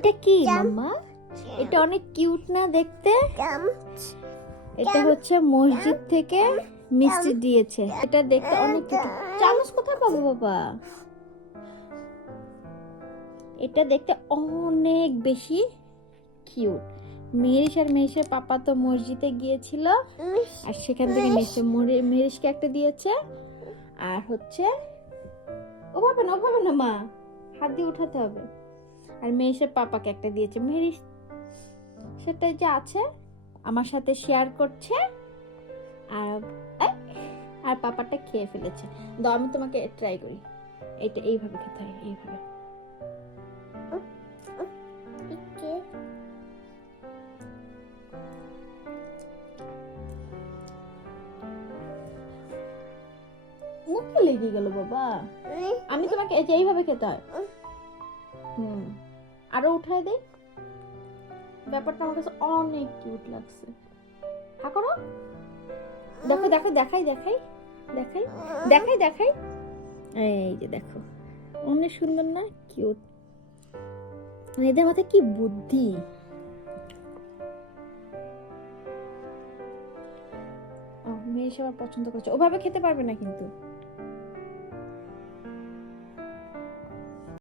এটা কি মাম্মা? এটা অনেক কিউট না দেখতে? এটা হচ্ছে মসজিদ থেকে মিষ্টি দিয়েছে। এটা দেখতে অনেক কিউট। চামচ কোথায় পাবো বাবা? এটা দেখতে অনেক বেশি কিউট। মেরিসের পাপা তো মসজিদে গিয়েছিল আর সেখান থেকে মেরিসকে একটা দিয়েছে। আর হচ্ছে ওভাবে না মা, হাত দিয়ে উঠাতে হবে। আর মেরিসের পাপাকে একটা দিয়েছে। মেরিস সেটা যে আছে আমার সাথে শেয়ার করছে আর এই, আর পাপাটা খেয়ে ফেলেছে। দাও আমি তোমাকে ট্রাই করি। এটা এইভাবে খেতে হয়, এইভাবে। মুখে লেগে গেল বাবা। আমি তোমাকে এই যে এইভাবে খেতে হয়। আরো উঠায় দেই। ব্যাপারটা আমার কাছে অনেক কিউট লাগছে। হা করো। দেখো দেখো, দেখাই দেখাই দেখাই দেখাই দেখাই। এই যে দেখো, অনেক সুন্দর না? কিউট। এদের মাথায় কি বুদ্ধি। মেয়ে সবার পছন্দ করছে। ওভাবে খেতে পারবে না কিন্তু।